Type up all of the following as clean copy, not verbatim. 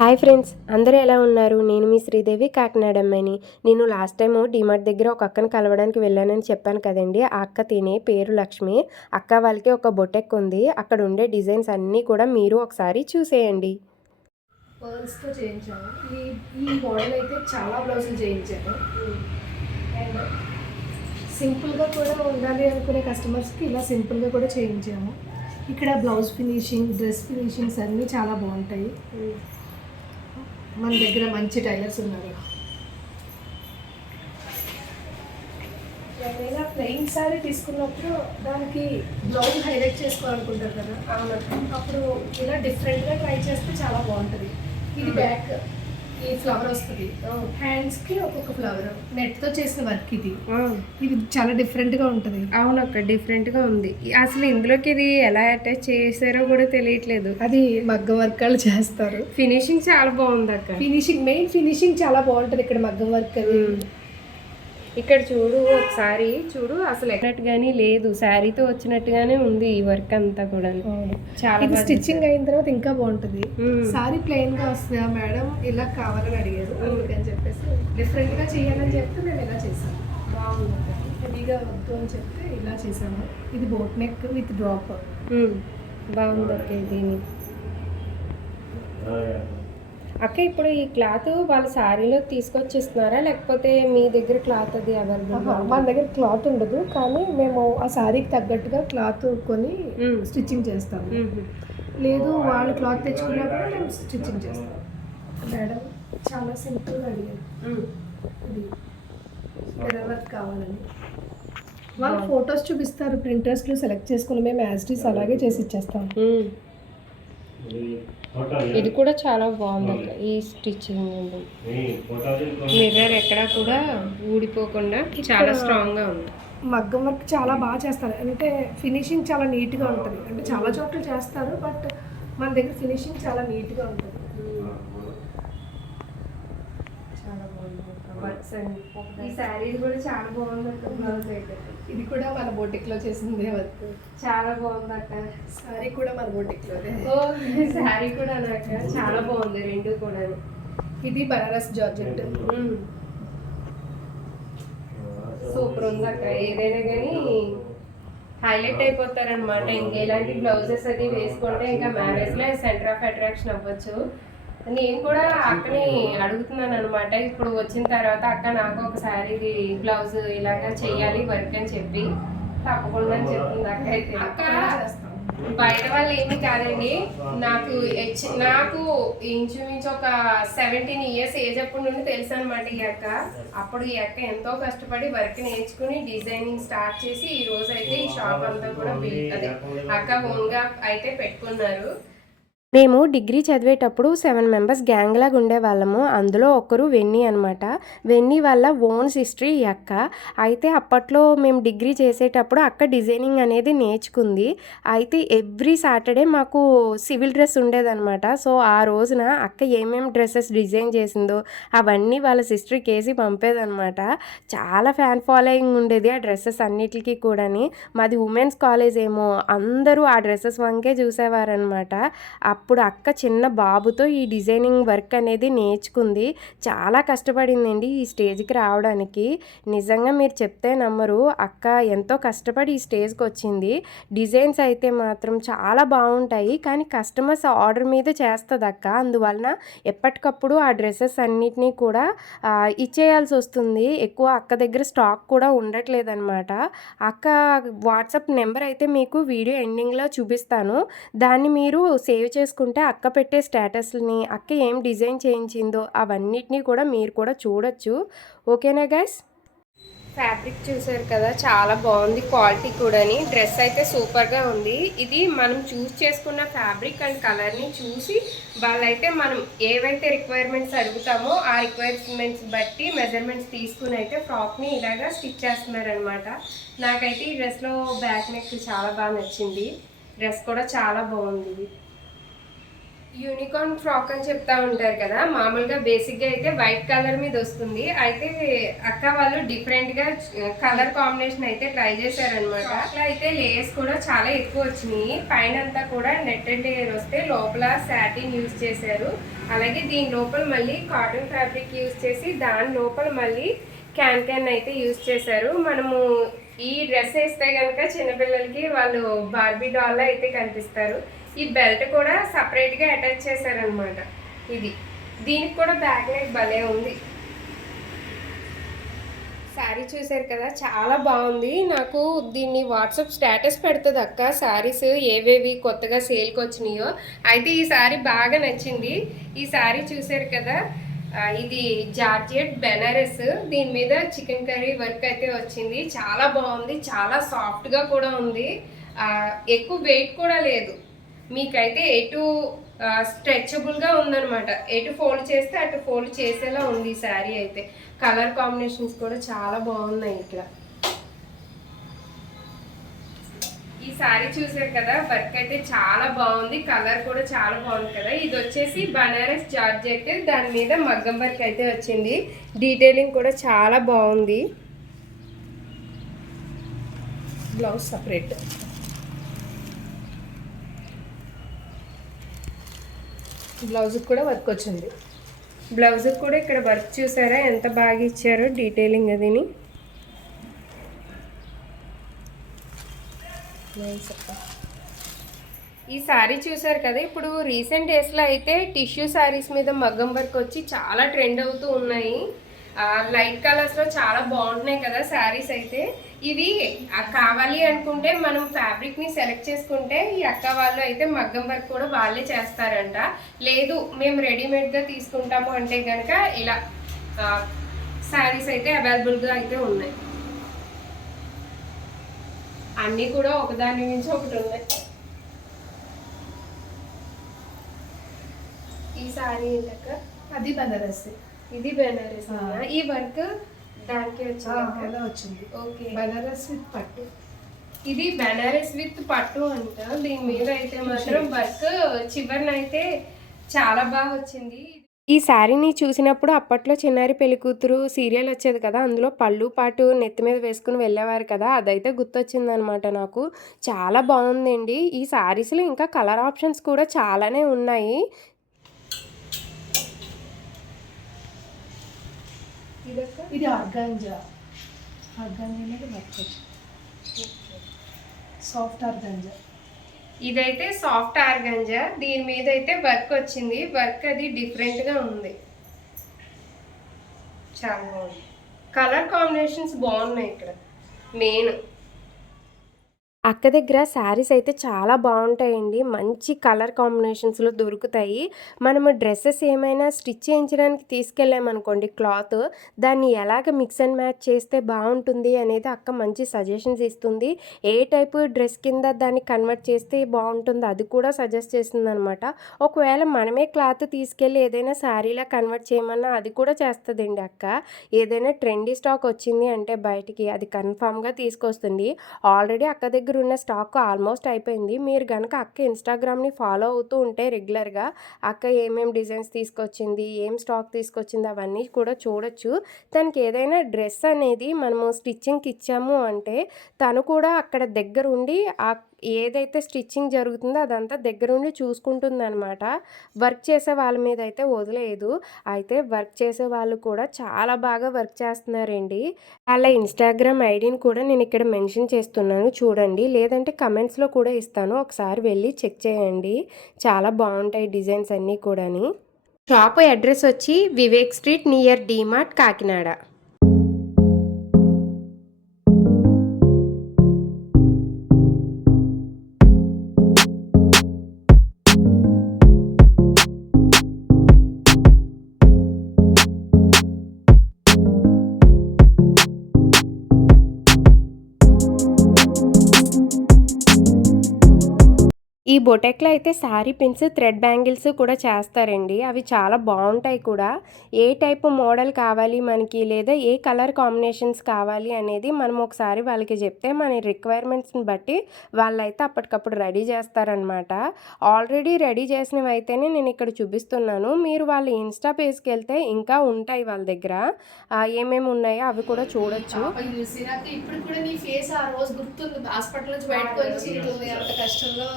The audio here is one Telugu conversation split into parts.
హాయ్ ఫ్రెండ్స్, అందరూ ఎలా ఉన్నారు? నేను మీ శ్రీదేవి, కాకినాడ అమ్మాయిని. నేను లాస్ట్ టైము డీమార్ట్ దగ్గర ఒక అక్కని కలవడానికి వెళ్ళానని చెప్పాను కదండీ! ఆ అక్క పేరు లక్ష్మి. అక్క వాళ్ళకి ఒక బొటెక్ ఉంది. అక్కడ ఉండే డిజైన్స్ అన్నీ కూడా మీరు ఒకసారి చూసేయండి. పర్ల్స్తో చేయించాము. ఈ ఈ మోడల్ అయితే చాలా బ్లౌజులు చేయించాను. అండ్ సింపుల్గా కూడా ఉండాలి అనుకునే కస్టమర్స్కి ఇలా సింపుల్గా కూడా చేయించాము. ఇక్కడ బ్లౌజ్ ఫినిషింగ్, డ్రెస్ ఫినిషింగ్స్ అన్నీ చాలా బాగుంటాయి. మన దగ్గర మంచి టైలర్స్ ఉన్నారు. ఏదైనా ప్లెయిన్ సారీ తీసుకున్నప్పుడు దానికి బ్లౌజ్ హైలైట్ చేసుకోవాలనుకుంటారు కదా, అప్పుడు ఇలా డిఫరెంట్గా ట్రై చేస్తే చాలా బాగుంటుంది. ఇది బ్యాక్ ఈ ఫ్లవర్ వస్తుంది, హ్యాండ్స్కి ఒక్కొక్క ఫ్లవర్, నెట్తో చేసిన వర్క్ ఇది చాలా డిఫరెంట్గా ఉంటుంది. అవునక్క, డిఫరెంట్గా ఉంది. అసలు ఇందులోకి ఇది ఎలా అటాచ్ చేశారో కూడా తెలియట్లేదు. అది మగ్గం వర్క్ వాళ్ళు చేస్తారు. ఫినిషింగ్ చాలా బాగుంది అక్క. మెయిన్ ఫినిషింగ్ చాలా బాగుంటుంది ఇక్కడ మగ్గం వర్క్ అది. ఇక్కడ చూడు, ఒకసారి చూడు, అసలు ఎక్కనట్టుగానే లేదు, శారీతో వచ్చినట్టుగానే ఉంది ఈ వర్క్ అంతా కూడా. చాలా స్టిచ్చింగ్ అయిన తర్వాత ఇంకా బాగుంటుంది. సారీ ప్లెయిన్ గా వస్తుందా మేడం, ఇలా కావాలని అడిగారు, అందుకని చెప్పేసి డిఫరెంట్ గా చేయాలని చెప్తే మేము ఇలా చేసాము. బాగుంది, హెవీగా వద్దు అని చెప్తే ఇలా చేసాము. ఇది బోట్ నెక్ విత్ డ్రాప్. బాగుంది అక్క. దీని అక్క, ఇప్పుడు ఈ క్లాత్ వాళ్ళ శారీలో తీసుకొచ్చిస్తున్నారా, లేకపోతే మీ దగ్గర క్లాత్ అది అవైలబుల్? మన దగ్గర క్లాత్ ఉండదు, కానీ మేము ఆ శారీకి తగ్గట్టుగా క్లాత్ కొని స్టిచ్చింగ్ చేస్తాము. లేదు వాళ్ళు క్లాత్ తెచ్చుకున్నప్పుడు మేము స్టిచ్చింగ్ చేస్తాం. మేడం చాలా సింపుల్గా అడిగారు, ఇది వర్క్ కావాలని. వాళ్ళు ఫొటోస్ చూపిస్తారు, ప్రింటర్స్లో సెలెక్ట్ చేసుకుని మేము యాజ్ అలాగే చేసి ఇచ్చేస్తాం. ఇది కూడా చాలా బాగుంది అక్క. ఈ స్టిచ్చింగ్ మిర్రర్ ఎక్కడా కూడా ఊడిపోకుండా చాలా స్ట్రాంగ్గా ఉంది. మగ్గం వర్క్ చాలా బాగా చేస్తారు, అంటే ఫినిషింగ్ చాలా నీట్గా ఉంటుంది. అంటే చాలా చోట్ల చేస్తారు, బట్ మన దగ్గర ఫినిషింగ్ చాలా నీట్గా ఉంటుంది. చాలా బాగుంది వర్క్స్ అండి. ఈ శారీ కూడా చాలా బాగుంది అక్క. బ్లౌజ్ అయితే ఇది కూడా మన బోటిక్లో చేసిందే వర్క్. చాలా బాగుంది అక్క. శారీ కూడా మన బోటిక్లోనే. ఓ, శారీ కూడా అక్క చాలా బాగుంది, రెండు కూడా. ఇది బనారస్ జార్జెట్. సూపర్ ఉంది అక్క. ఏదైనా కానీ హైలైట్ అయిపోతారనమాట. ఇంకా ఇలాంటి బ్లౌజెస్ అది వేసుకుంటే ఇంకా మ్యారేజ్లో సెంటర్ ఆఫ్ అట్రాక్షన్ అవ్వచ్చు. నేను కూడా అక్కని అడుగుతున్నాను అనమాట. ఇప్పుడు వచ్చిన తర్వాత అక్క నాకు ఒక శారీ బ్లౌజ్ ఇలాగా చెయ్యాలి వర్క్ అని చెప్పి, తప్పకుండా అని చెప్తుంది అక్క. అయితే అక్క బయట వాళ్ళు ఏమీ కాదండి, నాకు ఇంచుమించు ఒక 17 years ఏజ్ అప్పటి నుండి తెలుసు అనమాట ఈ అక్క. అప్పుడు ఈ అక్క ఎంతో కష్టపడి వర్క్ నేర్చుకుని డిజైనింగ్ స్టార్ట్ చేసి ఈ రోజు అయితే ఈ షాప్ అంతా కూడా అదే అక్క ఓన్గా అయితే పెట్టుకున్నారు. మేము డిగ్రీ చదివేటప్పుడు 7 members గ్యాంగ్ లాగా ఉండేవాళ్ళము. అందులో ఒకరు వెన్నీ అనమాట. వెన్నీ వాళ్ళ ఓన్ సిస్టర్ ఈ అక్క. అయితే అప్పట్లో మేము డిగ్రీ చేసేటప్పుడు అక్క డిజైనింగ్ అనేది నేర్చుకుంది. అయితే ఎవ్రీ సాటర్డే మాకు సివిల్ డ్రెస్ ఉండేదన్నమాట. సో ఆ రోజున అక్క ఏమేమి డ్రెస్సెస్ డిజైన్ చేసిందో అవన్నీ వాళ్ళ సిస్టర్కి వేసి పంపేదనమాట. చాలా ఫ్యాన్ ఫాలోయింగ్ ఉండేది ఆ డ్రెస్సెస్ అన్నిటికీ కూడాని. మాది ఉమెన్స్ కాలేజ్ ఏమో, అందరూ ఆ డ్రెస్సెస్ వంకే చూసేవారనమాట. అప్పుడు అక్క చిన్న బాబుతో ఈ డిజైనింగ్ వర్క్ అనేది నేర్చుకుంది. చాలా కష్టపడిందండి ఈ స్టేజ్కి రావడానికి. నిజంగా మీరు చెప్తే నమ్మరు, అక్క ఎంతో కష్టపడి ఈ స్టేజ్కి వచ్చింది. డిజైన్స్ అయితే మాత్రం చాలా బాగుంటాయి, కానీ కస్టమర్స్ ఆర్డర్ మీద చేస్తుంది అక్క. అందువలన ఎప్పటికప్పుడు ఆ డ్రెస్సెస్ అన్నిటినీ కూడా ఇచ్చేయాల్సి వస్తుంది. ఎక్కువ అక్క దగ్గర స్టాక్ కూడా ఉండట్లేదన్నమాట. అక్క వాట్సాప్ నెంబర్ అయితే మీకు వీడియో ఎండింగ్లో చూపిస్తాను. దాన్ని మీరు సేవ్ చేసుకుంటే అక్క పెట్టే స్టేటస్ని, అక్క ఏం డిజైన్ చేయించిందో అవన్నిటినీ కూడా మీరు కూడా చూడొచ్చు. ఓకేనా గైస్? ఫ్యాబ్రిక్ చూసారు కదా, చాలా బాగుంది, క్వాలిటీ కూడాని. డ్రెస్ అయితే సూపర్గా ఉంది. ఇది మనం చూస్ చేసుకున్న ఫ్యాబ్రిక్ అండ్ కలర్ని చూసి వాళ్ళైతే మనం ఏవైతే రిక్వైర్మెంట్స్ అడుగుతామో ఆ రిక్వైర్మెంట్స్ బట్టి మెజర్మెంట్స్ తీసుకుని అయితే ఫ్రాక్ని ఇలాగా స్టిచ్ చేస్తున్నారనమాట. నాకైతే ఈ డ్రెస్లో బ్యాక్ నెక్ చాలా బాగా నచ్చింది. డ్రెస్ కూడా చాలా బాగుంది. యూనికార్న్ ఫ్రాక్ అని చెప్తా ఉంటారు కదా, మామూలుగా బేసిక్గా అయితే వైట్ కలర్ మీద వస్తుంది. అయితే అక్క వాళ్ళు డిఫరెంట్గా కలర్ కాంబినేషన్ అయితే ట్రై చేశారనమాట. అట్లా అయితే లేయర్స్ కూడా చాలా ఎక్కువ వచ్చినాయి. పైన అంతా కూడా నెట్టెడ్ లేయర్ వస్తే లోపల సాటిన్ యూజ్ చేశారు. అలాగే దీని లోపల మళ్ళీ కాటన్ ఫ్యాబ్రిక్ యూజ్ చేసి దాని లోపల మళ్ళీ క్యాన్ అయితే యూజ్ చేశారు. మనము ఈ డ్రెస్ వేస్తే కనుక చిన్నపిల్లలకి వాళ్ళు బార్బీ డాల్ అయితే కనిపిస్తారు. ఈ బెల్ట్ కూడా సపరేట్గా అటాచ్ చేశారనమాట. దీనికి కూడా బ్యాక్ నెక్ భలే ఉంది. శారీ చూసారు కదా, చాలా బాగుంది. నాకు దీన్ని వాట్సాప్ స్టేటస్ పెడుతుంది అక్క, శారీస్ ఏవేవి కొత్తగా సేల్కి వచ్చినాయో. అయితే ఈ శారీ బాగా నచ్చింది. ఈ శారీ చూసారు కదా, ఇది జార్జెట్ బెనారస్, దీని మీద చికెన్ కర్రీ వర్క్ అయితే వచ్చింది. చాలా బాగుంది, చాలా సాఫ్ట్గా కూడా ఉంది, ఎక్కువ వెయిట్ కూడా లేదు. మీకైతే ఎటు స్ట్రెచబుల్గా ఉందన్నమాట, ఎటు ఫోల్డ్ చేస్తే అటు ఫోల్డ్ చేసేలా ఉంది ఈ శారీ అయితే. కలర్ కాంబినేషన్స్ కూడా చాలా బాగున్నాయి. ఇక్కడ ఈ శారీ చూసారు కదా, వర్క్ అయితే చాలా బాగుంది, కలర్ కూడా చాలా బాగుంది కదా. ఇది వచ్చేసి బనారస్ జార్జెట్, దాని మీద మగ్గం వర్క్ అయితే వచ్చింది. డీటెయిలింగ్ కూడా చాలా బాగుంది. Blouse separate. బ్లౌజ్కి కూడా వర్క్ వచ్చింది. బ్లౌజ్కి కూడా ఇక్కడ వర్క్ చూసారా ఎంత బాగా ఇచ్చారో, డీటెయిలింగ్ అదిని. ఈ శారీ చూసారు కదా, ఇప్పుడు రీసెంట్ డేస్లో అయితే టిష్యూ శారీస్ మీద మగ్గం వర్క్ వచ్చి చాలా ట్రెండ్ అవుతూ ఉన్నాయి. లైట్ కలర్స్లో చాలా బాగుంటున్నాయి కదా శారీస్ అయితే. ఇవి కావాలి అనుకుంటే మనం ఫ్యాబ్రిక్ని సెలెక్ట్ చేసుకుంటే ఈ అక్క వాళ్ళు అయితే మగ్గం వర్క్ కూడా వాళ్ళే చేస్తారంట. లేదు మేము రెడీమేడ్గా తీసుకుంటాము అంటే కనుక ఇలా శారీస్ అయితే అవైలబుల్గా అయితే ఉన్నాయి. అన్నీ కూడా ఒకదాని నుంచి ఒకటి ఉన్నాయి. ఈ శారీ ఏంటక్క? అది బనారస్, ఇది బెనారస్. ఈ వర్క్ దానికి వచ్చింది. ఓకే, బనారస్ విత్ పట్టు. ఇది బెనారస్ విత్ పట్టు అంట. దీని మీద అయితే మాత్రం వర్క్ చివరినైతే చాలా బాగా వచ్చింది. ఈ శారీని చూసినప్పుడు అప్పట్లో చిన్నారి పెళ్లి కూతురు సీరియల్ వచ్చేది కదా, అందులో పళ్ళు పాటు నెత్తి మీద వేసుకుని వెళ్ళేవారు కదా, అదైతే గుర్తొచ్చింది అనమాట నాకు. చాలా బాగుందండి. ఈ శారీస్లో ఇంకా కలర్ ఆప్షన్స్ కూడా చాలానే ఉన్నాయి. ఇది ఆర్గాంజా మీద వర్క్ వచ్చింది. Soft organza. ఇదైతే సాఫ్ట్ ఆర్గాంజా, దీని మీద అయితే వర్క్ వచ్చింది. వర్క్ అది డిఫరెంట్గా ఉంది, చాలా బాగుంది. కలర్ కాంబినేషన్స్ బాగున్నాయి ఇక్కడ. మెయిన్ అక్క దగ్గర శారీస్ అయితే చాలా బాగుంటాయండి, మంచి కలర్ కాంబినేషన్స్లో దొరుకుతాయి. మనము డ్రెస్సెస్ ఏమైనా స్టిచ్ చేయించడానికి తీసుకెళ్ళామనుకోండి క్లాత్, దాన్ని ఎలాగ మిక్స్ అండ్ మ్యాచ్ చేస్తే బాగుంటుంది అనేది అక్క మంచి సజెషన్స్ ఇస్తుంది. ఏ టైపు డ్రెస్ కింద దాన్ని కన్వర్ట్ చేస్తే బాగుంటుందో అది కూడా సజెస్ట్ చేస్తుంది అనమాట. ఒకవేళ మనమే క్లాత్ తీసుకెళ్ళి ఏదైనా శారీలా కన్వర్ట్ చేయమన్నా అది కూడా చేస్తుందండి అక్క. ఏదైనా ట్రెండీ స్టాక్ వచ్చింది అంటే బయటికి అది కన్ఫామ్గా తీసుకొస్తుంది. ఆల్రెడీ అక్క దగ్గర ఉన్న స్టాక్ ఆల్మోస్ట్ అయిపోయింది. మీరు కనుక అక్క ఇన్స్టాగ్రామ్ని ఫాలో అవుతూ ఉంటే రెగ్యులర్గా అక్క ఏమేమి డిజైన్స్ తీసుకొచ్చింది, ఏం స్టాక్ తీసుకొచ్చింది అవన్నీ కూడా చూడొచ్చు. తనకి ఏదైనా డ్రెస్ అనేది మనము స్టిచ్చింగ్కి ఇచ్చాము అంటే తను కూడా అక్కడ దగ్గర ఉండి ఏదైతే స్టిచ్చింగ్ జరుగుతుందో అదంతా దగ్గరుండి చూసుకుంటుంది అనమాట. వర్క్ చేసే వాళ్ళ మీద అయితే వదిలేదు. అయితే వర్క్ చేసే వాళ్ళు కూడా చాలా బాగా వర్క్ చేస్తున్నారండి. వాళ్ళ ఇన్స్టాగ్రామ్ ఐడిని కూడా నేను ఇక్కడ మెన్షన్ చేస్తున్నాను చూడండి, లేదంటే కమెంట్స్లో కూడా ఇస్తాను, ఒకసారి వెళ్ళి చెక్ చేయండి. చాలా బాగుంటాయి డిజైన్స్ అన్నీ కూడాని. షాప్ అడ్రస్ వచ్చి వివేక్ స్ట్రీట్ నియర్ డీమార్ట్ కాకినాడ. ఈ బొటెక్లో అయితే శారీ పిన్స్ థ్రెడ్ బ్యాంగిల్స్ కూడా చేస్తారండి. అవి చాలా బాగుంటాయి కూడా. ఏ టైపు మోడల్ కావాలి మనకి, లేదా ఏ కలర్ కాంబినేషన్స్ కావాలి అనేది మనం ఒకసారి వాళ్ళకి చెప్తే మన రిక్వైర్మెంట్స్ని బట్టి వాళ్ళైతే అప్పటికప్పుడు రెడీ చేస్తారనమాట. ఆల్రెడీ రెడీ చేసినవి అయితేనే నేను ఇక్కడ చూపిస్తున్నాను. మీరు వాళ్ళ ఇన్స్టా పేజ్కి వెళ్తే ఇంకా ఉంటాయి వాళ్ళ దగ్గర. ఏమేమి ఉన్నాయో అవి కూడా చూడొచ్చు. ఇప్పుడు కూడా నీ ఫేస్ ఆ రోజు గుర్తుంది, హాస్పిటల్ నుంచి బయటకు వచ్చి అంత కష్టంలో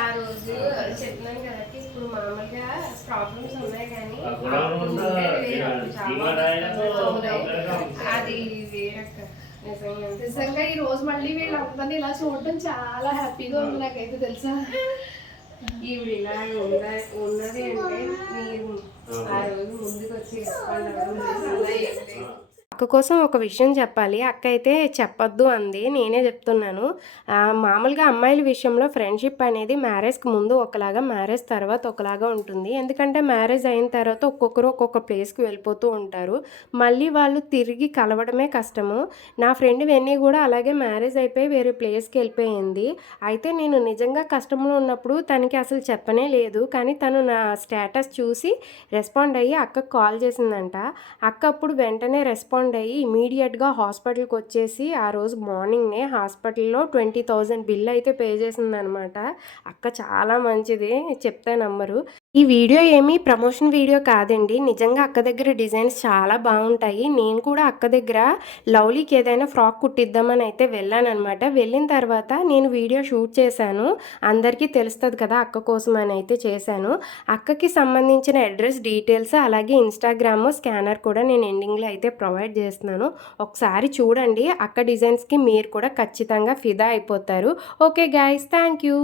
ఆ రోజు చెప్తున్నాను కదా, ఇప్పుడు మామూలుగా ప్రాబ్లమ్స్ ఉన్నాయి కానీ అది వేరక్క. నిజంగా ఈ రోజు మళ్ళీ వీళ్ళందరినీ ఇలా చూడటం చాలా హ్యాపీగా ఉంది నాకైతే, తెలుసా. ఈవిడ ఇలా ఉన్నది అంటే మీరు ఆ రోజు ముందుకు వచ్చి అక్క కోసం ఒక విషయం చెప్పాలి. అక్క అయితే చెప్పొద్దు అంది, నేనే చెప్తున్నాను. మామూలుగా అమ్మాయిల విషయంలో ఫ్రెండ్షిప్ అనేది మ్యారేజ్కి ముందు ఒకలాగా, మ్యారేజ్ తర్వాత ఒకలాగా ఉంటుంది. ఎందుకంటే మ్యారేజ్ అయిన తర్వాత ఒక్కొక్కరు ఒక్కొక్క ప్లేస్కి వెళ్ళిపోతూ ఉంటారు. మళ్ళీ వాళ్ళు తిరిగి కలవడమే కష్టము. నా ఫ్రెండ్ వెన్నీ కూడా అలాగే మ్యారేజ్ అయిపోయి వేరే ప్లేస్కి వెళ్ళిపోయింది. అయితే నేను నిజంగా కష్టంలో ఉన్నప్పుడు తనకి అసలు చెప్పనే లేదు, కానీ తను నా స్టేటస్ చూసి రెస్పాండ్ అయ్యి అక్కకు కాల్ చేసిందంట. అక్క అప్పుడు వెంటనే రెస్పాండ్ అయ్యి ఇమీడియట్గా హాస్పిటల్కి వచ్చేసి ఆ రోజు మార్నింగ్నే హాస్పిటల్లో 20,000 బిల్ అయితే పే చేసిందనమాట. అక్క చాలా మంచిది, చెప్తే నమ్మరు. ఈ వీడియో ఏమీ ప్రమోషన్ వీడియో కాదండి. నిజంగా అక్క దగ్గర డిజైన్స్ చాలా బాగుంటాయి. నేను కూడా అక్క దగ్గర లవ్లీకి ఏదైనా ఫ్రాక్ కుట్టిద్దామని అయితే వెళ్ళానమాట. వెళ్ళిన తర్వాత నేను వీడియో షూట్ చేశాను, అందరికీ తెలుస్తుంది కదా అక్క కోసం అని అయితే చేశాను. అక్కకి సంబంధించిన అడ్రస్ డీటెయిల్స్ అలాగే ఇన్స్టాగ్రామ్ స్కానర్ కూడా నేను ఎండింగ్లో అయితే ప్రొవైడ్ చేస్తున్నాను. ఒకసారి చూడండి, అక్క డిజైన్స్కి మీరు కూడా ఖచ్చితంగా ఫిదా అయిపోతారు. Okay guys, thank you.